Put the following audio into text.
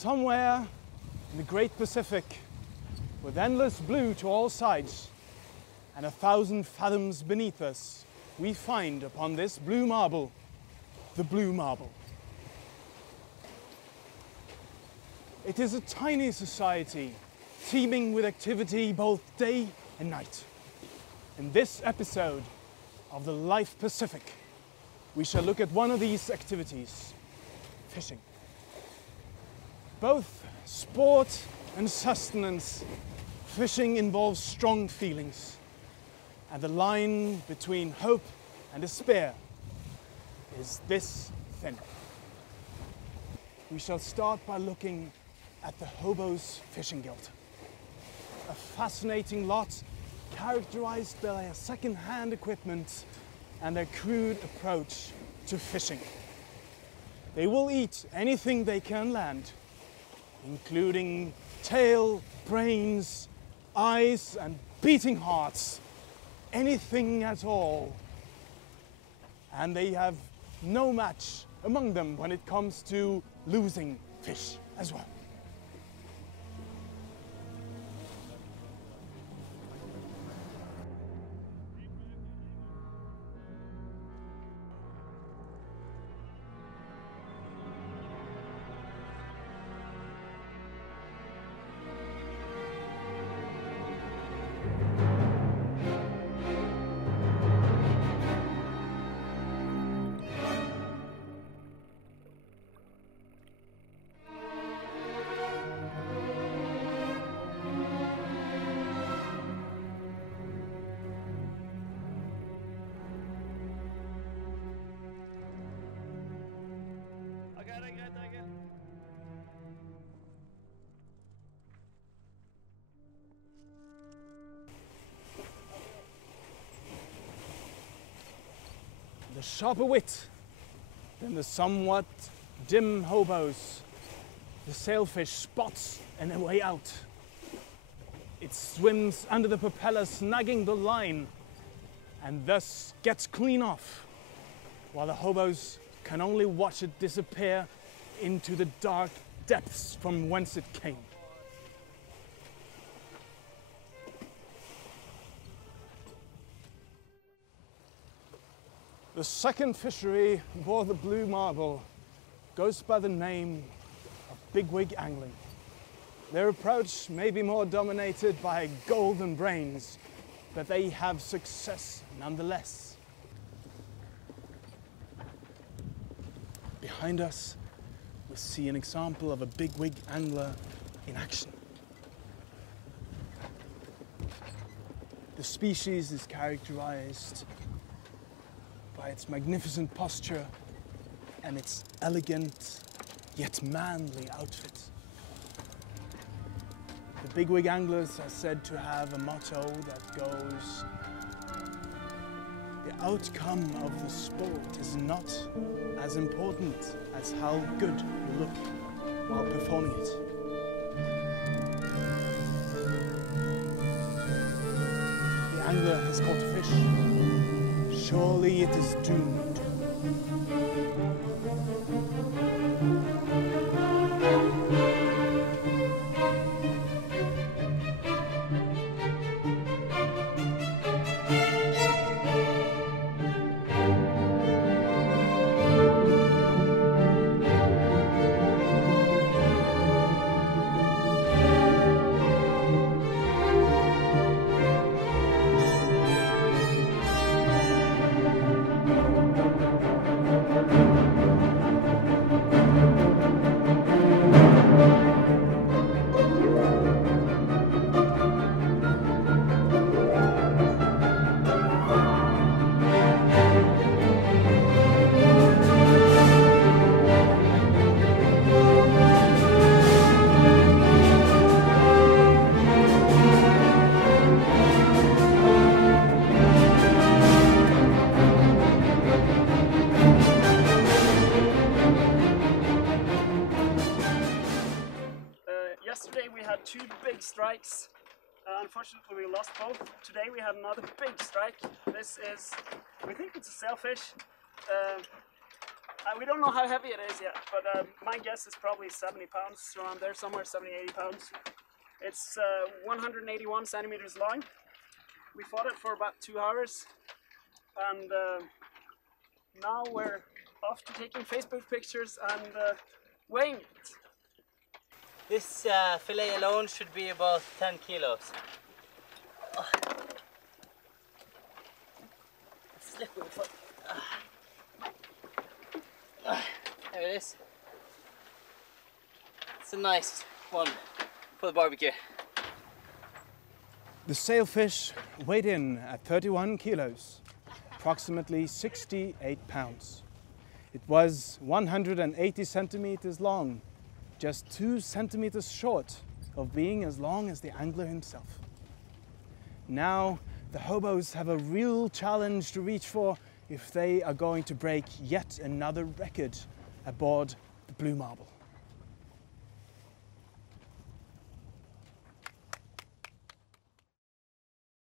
Somewhere in the great Pacific, with endless blue to all sides and 1,000 fathoms beneath us, we find upon this blue marble, the blue marble. It is a tiny society, teeming with activity both day and night. In this episode of the Life Pacific, we shall look at one of these activities, fishing. Both sport and sustenance, fishing involves strong feelings, and the line between hope and despair is this thin. We shall start by looking at the Hobos Fishing Guild, a fascinating lot characterized by their second-hand equipment and their crude approach to fishing. They will eat anything they can land, including tail, brains, eyes, and beating hearts, anything at all. And they have no match among them when it comes to losing fish as well. The sharper wit than the somewhat dim hobos, the sailfish spots a way out. It swims under the propeller, snagging the line, and thus gets clean off, while the hobos can only watch it disappear into the dark depths from whence it came. The second fishery aboard the blue marble goes by the name of bigwig angling. Their approach may be more dominated by golden brains, but they have success nonetheless. Behind us, we see an example of a bigwig angler in action. The species is characterized by its magnificent posture and its elegant yet manly outfit. The bigwig anglers are said to have a motto that goes, "The outcome of the sport is not as important as how good you look while performing it." The angler has caught a fish. Surely it is doomed. Yesterday we had two big strikes. Unfortunately we lost both. Today we had another big strike. This is, we think it's a sailfish. We don't know how heavy it is yet, but my guess is probably 70 pounds, around there somewhere, 70, 80 pounds. It's 181 centimeters long. We fought it for about 2 hours, and now we're off to taking Facebook pictures and weighing it. This fillet alone should be about 10 kilos. It's slippery foot. There it is. It's a nice one for the barbecue. The sailfish weighed in at 31 kilos, approximately 68 pounds. It was 180 centimeters long, just 2 centimeters short of being as long as the angler himself. Now the hobos have a real challenge to reach for if they are going to break yet another record aboard the Blue Marble.